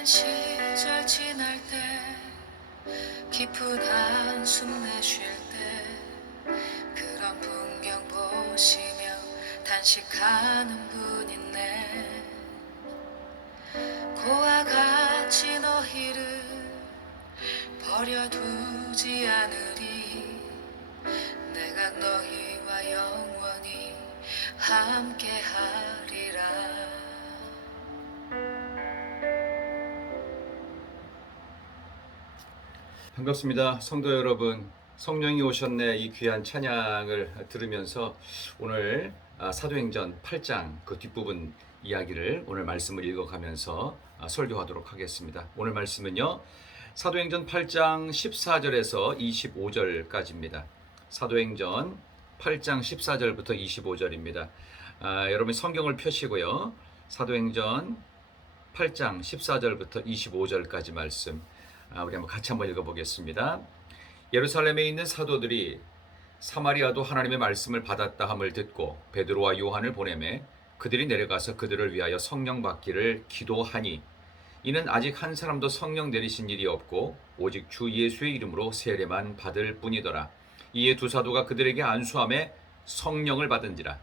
고단 시절 지날 때 깊은 한숨 내쉴 때 그런 풍경 보시며 단식하는 분 있네. 고와 같이 너희를 버려두지 않으리. 내가 너희와 영원히 함께하리라. 반갑습니다. 성도 여러분, 성령이 오셨네 이 귀한 찬양을 들으면서 오늘 사도행전 8장 그 뒷부분 이야기를 오늘 말씀을 읽어가면서 설교하도록 하겠습니다. 오늘 말씀은요, 사도행전 8장 14절에서 25절까지입니다. 사도행전 8장 14절부터 25절입니다. 여러분 성경을 펴시고요, 사도행전 8장 14절부터 25절까지 말씀 우리 같이 한번 읽어보겠습니다. 예루살렘에 있는 사도들이 사마리아도 하나님의 말씀을 받았다 함을 듣고 베드로와 요한을 보내매 그들이 내려가서 그들을 위하여 성령 받기를 기도하니, 이는 아직 한 사람도 성령 내리신 일이 없고 오직 주 예수의 이름으로 세례만 받을 뿐이더라. 이에 두 사도가 그들에게 안수하며 성령을 받은지라.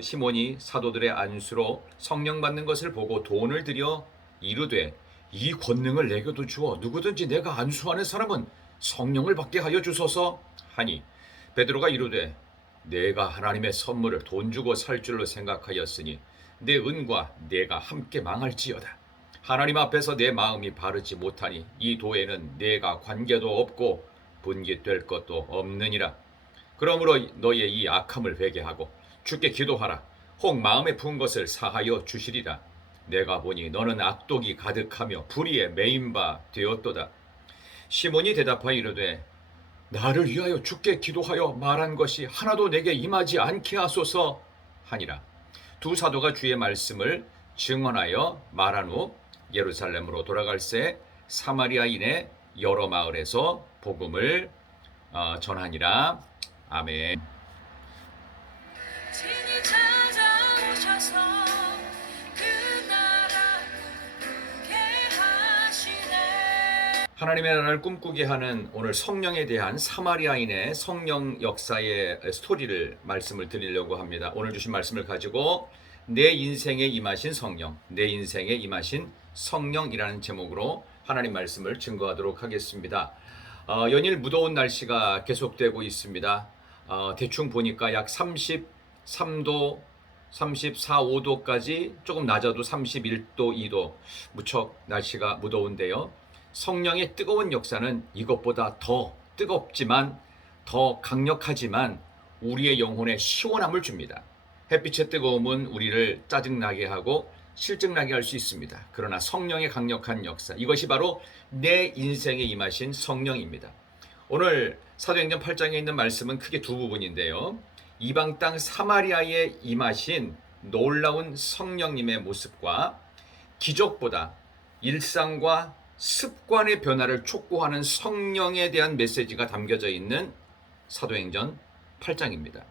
시몬이 사도들의 안수로 성령 받는 것을 보고 돈을 들여 이르되, 이 권능을 내게도 주어 누구든지 내가 안수하는 사람은 성령을 받게 하여 주소서 하니, 베드로가 이르되, 내가 하나님의 선물을 돈 주고 살 줄로 생각하였으니 내 은과 내가 함께 망할지어다. 하나님 앞에서 내 마음이 바르지 못하니 이 도에는 내가 관계도 없고 분깃될 것도 없느니라. 그러므로 너의 이 악함을 회개하고 주께 기도하라. 혹 마음에 부은 것을 사하여 주시리라. 내가 보니 너는 악독이 가득하며 불의에 매인 바 되었도다. 시몬이 대답하여 이르되, 나를 위하여 주께 기도하여 말한 것이 하나도 내게 임하지 않게 하소서 하니라. 두 사도가 주의 말씀을 증언하여 말한 후 예루살렘으로 돌아갈새 사마리아인의 여러 마을에서 복음을 전하니라. 아멘. 진이 찾아오셔서 그 나라 꿈꾸게 하시네. 하나님의 나라를 꿈꾸게 하는 오늘 성령에 대한 사마리아인의 성령 역사의 스토리를 말씀을 드리려고 합니다. 오늘 주신 말씀을 가지고 내 인생에 임하신 성령, 내 인생에 임하신 성령이라는 제목으로 하나님 말씀을 증거하도록 하겠습니다. 연일 무더운 날씨가 계속되고 있습니다. 대충 보니까 약 33도, 34, 5도까지 조금 낮아도 31도, 2도 무척 날씨가 무더운데요. 성령의 뜨거운 역사는 이것보다 더 뜨겁지만 더 강력하지만 우리의 영혼에 시원함을 줍니다. 햇빛의 뜨거움은 우리를 짜증나게 하고 실증나게 할 수 있습니다. 그러나 성령의 강력한 역사, 이것이 바로 내 인생에 임하신 성령입니다. 오늘 사도행전 8장에 있는 말씀은 크게 두 부분인데요. 이방 땅 사마리아에 임하신 놀라운 성령님의 모습과 기적보다 일상과 습관의 변화를 촉구하는 성령에 대한 메시지가 담겨져 있는 사도행전 8장입니다.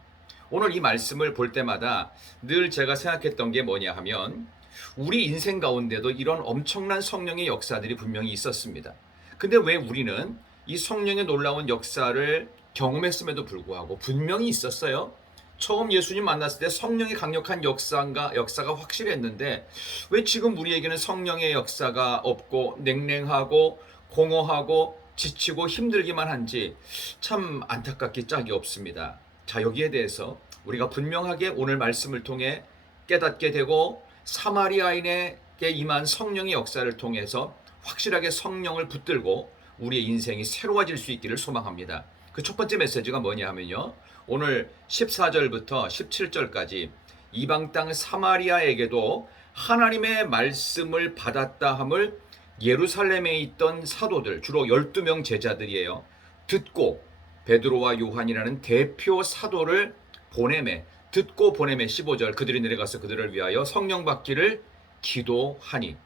오늘 이 말씀을 볼 때마다 늘 제가 생각했던 게 뭐냐 하면, 우리 인생 가운데도 이런 엄청난 성령의 역사들이 분명히 있었습니다. 근데 왜 우리는 이 성령의 놀라운 역사를 경험했음에도 불구하고, 분명히 있었어요. 처음 예수님 만났을 때 성령의 강력한 역사가 확실했는데 왜 지금 우리에게는 성령의 역사가 없고 냉랭하고 공허하고 지치고 힘들기만 한지 참 안타깝기 짝이 없습니다. 자, 여기에 대해서 우리가 분명하게 오늘 말씀을 통해 깨닫게 되고, 사마리아인에게 임한 성령의 역사를 통해서 확실하게 성령을 붙들고 우리의 인생이 새로워질 수 있기를 소망합니다. 그 첫 번째 메시지가 뭐냐 하면요, 오늘 14절부터 17절까지 이방 땅 사마리아에게도 하나님의 말씀을 받았다 함을 예루살렘에 있던 사도들, 주로 12명 제자들이에요, 듣고 베드로와 요한이라는 대표 사도를 보내매, 듣고 보내매 15절, 그들이 내려가서 그들을 위하여 성령 받기를 기도하니,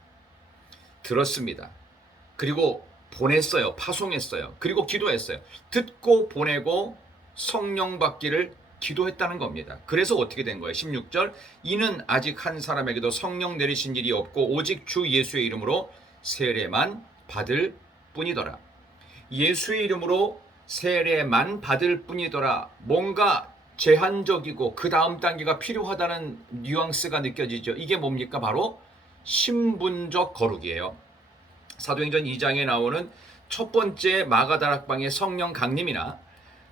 들었습니다. 그리고 보냈어요. 파송했어요. 그리고 기도했어요. 듣고 보내고 성령 받기를 기도했다는 겁니다. 그래서 어떻게 된 거예요? 16절, 이는 아직 한 사람에게도 성령 내리신 일이 없고 오직 주 예수의 이름으로 세례만 받을 뿐이더라. 예수의 이름으로 세례만 받을 뿐이더라. 뭔가 제한적이고 그 다음 단계가 필요하다는 뉘앙스가 느껴지죠. 이게 뭡니까? 바로 신분적 거룩이에요. 사도행전 2장에 나오는 첫 번째 마가다락방의 성령 강림이나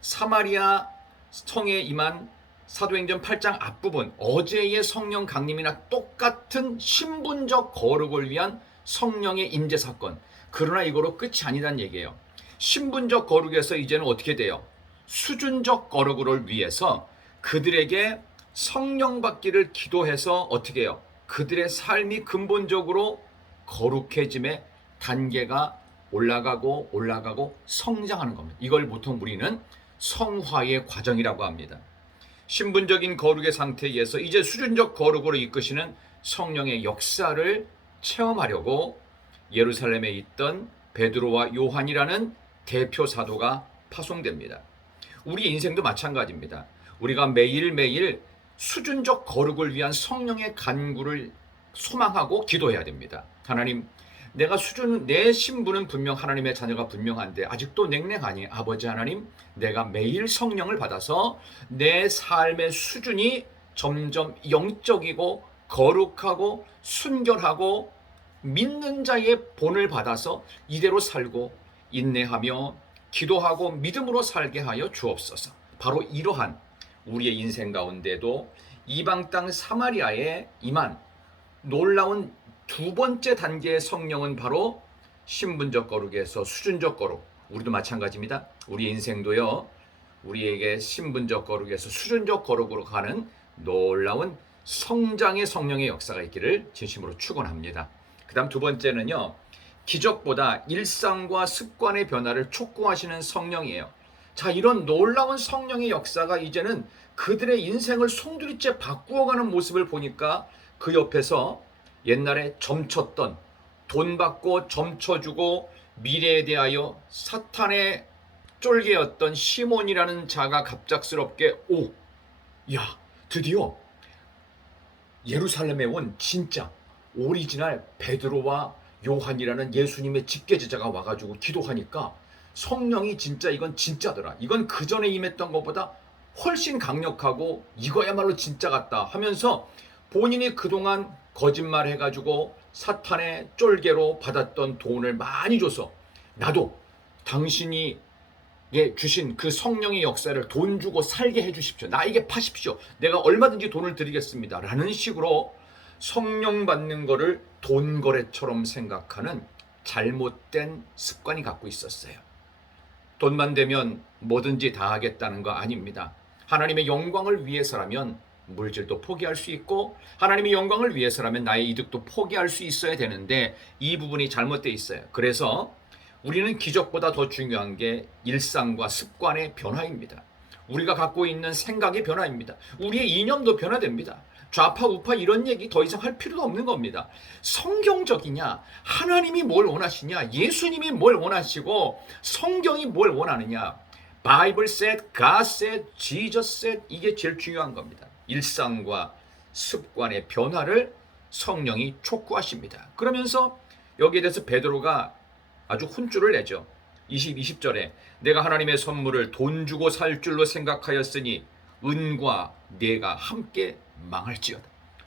사마리아 성에 임한 사도행전 8장 앞부분 어제의 성령 강림이나 똑같은 신분적 거룩을 위한 성령의 임재 사건. 그러나 이거로 끝이 아니란 얘기예요. 신분적 거룩에서 이제는 어떻게 돼요? 수준적 거룩을 위해서 그들에게 성령 받기를 기도해서 어떻게 해요? 그들의 삶이 근본적으로 거룩해짐의 단계가 올라가고 성장하는 겁니다. 이걸 보통 우리는 성화의 과정이라고 합니다. 신분적인 거룩의 상태에서 이제 수준적 거룩으로 이끄시는 성령의 역사를 체험하려고 예루살렘에 있던 베드로와 요한이라는 대표 사도가 파송됩니다. 우리 인생도 마찬가지입니다. 우리가 매일매일 수준적 거룩을 위한 성령의 간구를 소망하고 기도해야 됩니다. 하나님, 내 신분은 분명 하나님의 자녀가 분명한데 아직도 냉랭하니 아버지 하나님, 내가 매일 성령을 받아서 내 삶의 수준이 점점 영적이고 거룩하고 순결하고 믿는 자의 본을 받아서 이대로 살고 인내하며 기도하고 믿음으로 살게 하여 주옵소서. 바로 이러한 우리의 인생 가운데도 이방 땅 사마리아에 임한 놀라운 두 번째 단계의 성령은 바로 신분적 거룩에서 수준적 거룩. 우리도 마찬가지입니다. 우리 인생도요, 우리에게 신분적 거룩에서 수준적 거룩으로 가는 놀라운 성장의 성령의 역사가 있기를 진심으로 축원합니다. 그 다음 두 번째는요, 기적보다 일상과 습관의 변화를 촉구하시는 성령이에요. 자, 이런 놀라운 성령의 역사가 이제는 그들의 인생을 송두리째 바꾸어가는 모습을 보니까 그 옆에서 옛날에 점쳤던, 돈 받고 점쳐주고 미래에 대하여 사탄의 쫄개였던 시몬이라는 자가 갑작스럽게 야, 드디어 예루살렘에 온 진짜 오리지널 베드로와 요한이라는 예수님의 집계제자가 와가지고 기도하니까 성령이 진짜 이건 진짜더라. 이건 그 전에 임했던 것보다 훨씬 강력하고 이거야말로 진짜 같다 하면서 본인이 그동안 거짓말 해가지고 사탄의 쫄개로 받았던 돈을 많이 줘서 나도 당신이 주신 그 성령의 역사를 돈 주고 살게 해주십시오. 나에게 파십시오. 내가 얼마든지 돈을 드리겠습니다. 라는 식으로 성령 받는 거를 돈 거래처럼 생각하는 잘못된 습관이 갖고 있었어요. 돈만 되면 뭐든지 다 하겠다는 거 아닙니다. 하나님의 영광을 위해서라면 물질도 포기할 수 있고 하나님의 영광을 위해서라면 나의 이득도 포기할 수 있어야 되는데 이 부분이 잘못되어 있어요. 그래서 우리는 기적보다 더 중요한 게 일상과 습관의 변화입니다. 우리가 갖고 있는 생각의 변화입니다. 우리의 이념도 변화됩니다. 좌파 우파 이런 얘기 더 이상 할 필요도 없는 겁니다. 성경적이냐, 하나님이 뭘 원하시냐, 예수님이 뭘 원하시고 성경이 뭘 원하느냐, Bible said, God said, Jesus said, 이게 제일 중요한 겁니다. 일상과 습관의 변화를 성령이 촉구하십니다. 그러면서 여기에 대해서 베드로가 아주 혼쭐을 내죠. 20절에 내가 하나님의 선물을 돈 주고 살 줄로 생각하였으니 은과 뇌가 함께 망할지어다.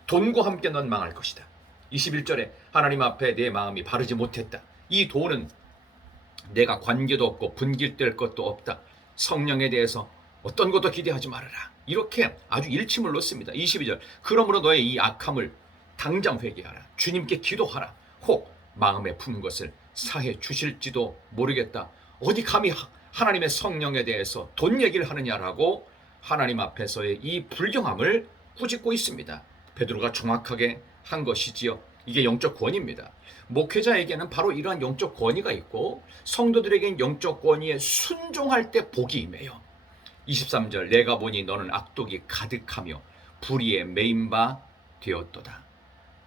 돈과 함께 넌 망할 것이다. 21절에 하나님 앞에 내 마음이 바르지 못했다. 이 돈은 내가 관계도 없고 분길될 것도 없다. 성령에 대해서 어떤 것도 기대하지 말아라. 이렇게 아주 일침을 놓습니다. 22절 그러므로 너의 이 악함을 당장 회개하라. 주님께 기도하라. 혹 마음에 품은 것을 사해 주실지도 모르겠다. 어디 감히 하나님의 성령에 대해서 돈 얘기를 하느냐라고 하나님 앞에서의 이 불경함을 꾸짖고 있습니다. 베드로가 정확하게 한 것이지요. 이게 영적 권위입니다. 목회자에게는 바로 이러한 영적 권위가 있고 성도들에게는 영적 권위에 순종할 때 복이 임해요. 23절 내가 보니 너는 악독이 가득하며 불의에 메인 바 되었도다.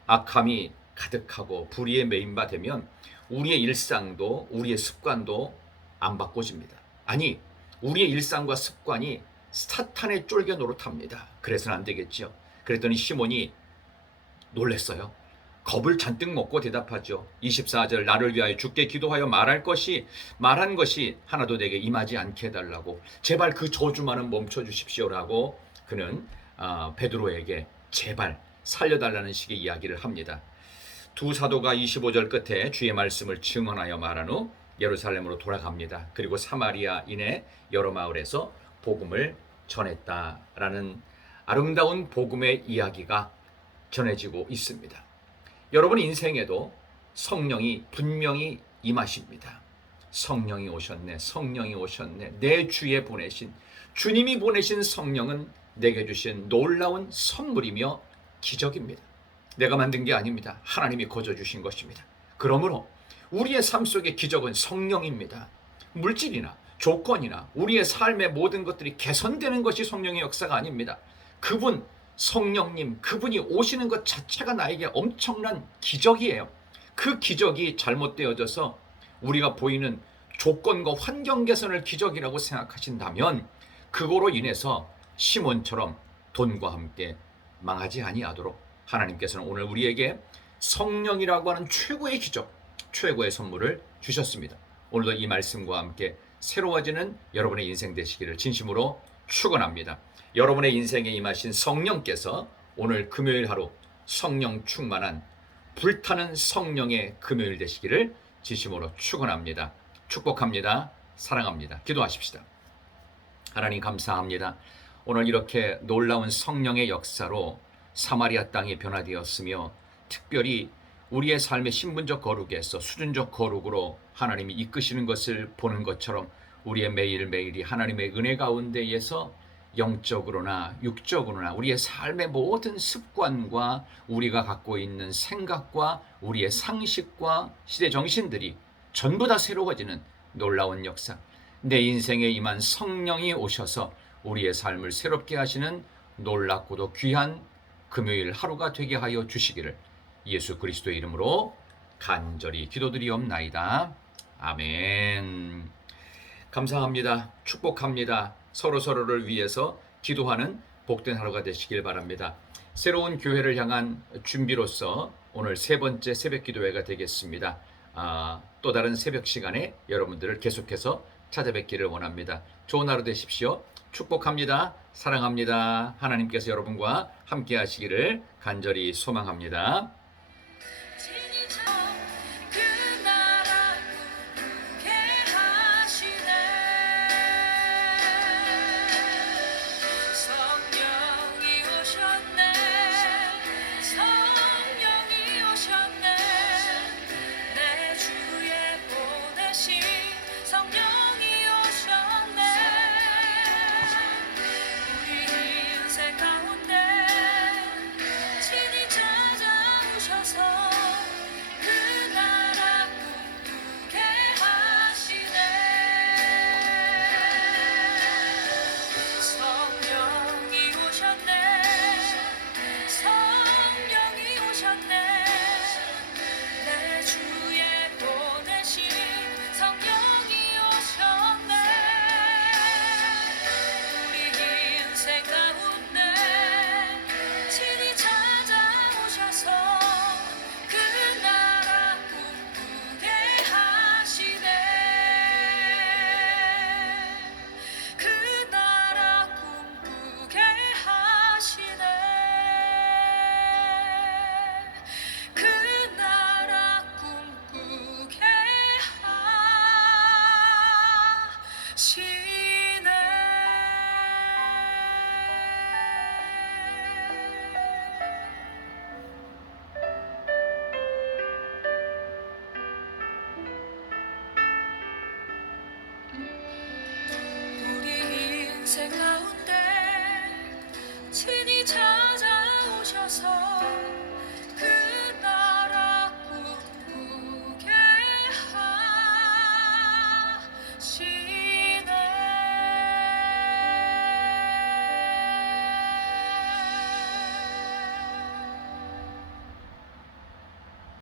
악함이 가득하고 불의에 메인 바 되면 우리의 일상도 우리의 습관도 안 바꿔집니다. 아니 우리의 일상과 습관이 사탄의 쫄개 노릇합니다. 그래서는 안 되겠죠. 그랬더니 시몬이 놀랬어요. 겁을 잔뜩 먹고 대답하죠. 24절 나를 위하여 주께 기도하여 말한 것이 하나도 내게 임하지 않게 해달라고 제발 그 저주만은 멈춰 주십시오라고 그는 베드로에게 제발 살려달라는 식의 이야기를 합니다. 두 사도가 25절 끝에 주의 말씀을 증언하여 말한 후 예루살렘으로 돌아갑니다. 그리고 사마리아인의 여러 마을에서 복음을 전했다라는 아름다운 복음의 이야기가 전해지고 있습니다. 여러분 인생에도 성령이 분명히 임하십니다. 성령이 오셨네, 성령이 오셨네. 내 주에 보내신 주님이 보내신 성령은 내게 주신 놀라운 선물이며 기적입니다. 내가 만든 게 아닙니다. 하나님이 거저 주신 것입니다. 그러므로 우리의 삶 속의 기적은 성령입니다. 물질이나 조건이나 우리의 삶의 모든 것들이 개선되는 것이 성령의 역사가 아닙니다. 그분 성령님 그분이 오시는 것 자체가 나에게 엄청난 기적이에요. 그 기적이 잘못되어져서 우리가 보이는 조건과 환경 개선을 기적이라고 생각하신다면 그거로 인해서 시몬처럼 돈과 함께 망하지 아니하도록 하나님께서는 오늘 우리에게 성령이라고 하는 최고의 기적, 최고의 선물을 주셨습니다. 오늘도 이 말씀과 함께 새로워지는 여러분의 인생 되시기를 진심으로 축원합니다. 여러분의 인생에 임하신 성령께서 오늘 금요일 하루 성령 충만한 불타는 성령의 금요일 되시기를 진심으로 축원합니다. 축복합니다. 사랑합니다. 기도하십시다. 하나님 감사합니다. 오늘 이렇게 놀라운 성령의 역사로 사마리아 땅이 변화되었으며 특별히 우리의 삶의 신분적 거룩에서 수준적 거룩으로 하나님이 이끄시는 것을 보는 것처럼 우리의 매일매일이 하나님의 은혜 가운데에서 영적으로나 육적으로나 우리의 삶의 모든 습관과 우리가 갖고 있는 생각과 우리의 상식과 시대 정신들이 전부 다 새로워지는 놀라운 역사, 내 인생에 임한 성령이 오셔서 우리의 삶을 새롭게 하시는 놀랍고도 귀한 금요일 하루가 되게 하여 주시기를 예수 그리스도의 이름으로 간절히 기도드리옵나이다. 아멘. 감사합니다. 축복합니다. 서로서로를 위해서 기도하는 복된 하루가 되시길 바랍니다. 새로운 교회를 향한 준비로서 오늘 세 번째 새벽 기도회가 되겠습니다. 또 다른 새벽 시간에 여러분들을 계속해서 찾아뵙기를 원합니다. 좋은 하루 되십시오. 축복합니다. 사랑합니다. 하나님께서 여러분과 함께 하시기를 간절히 소망합니다.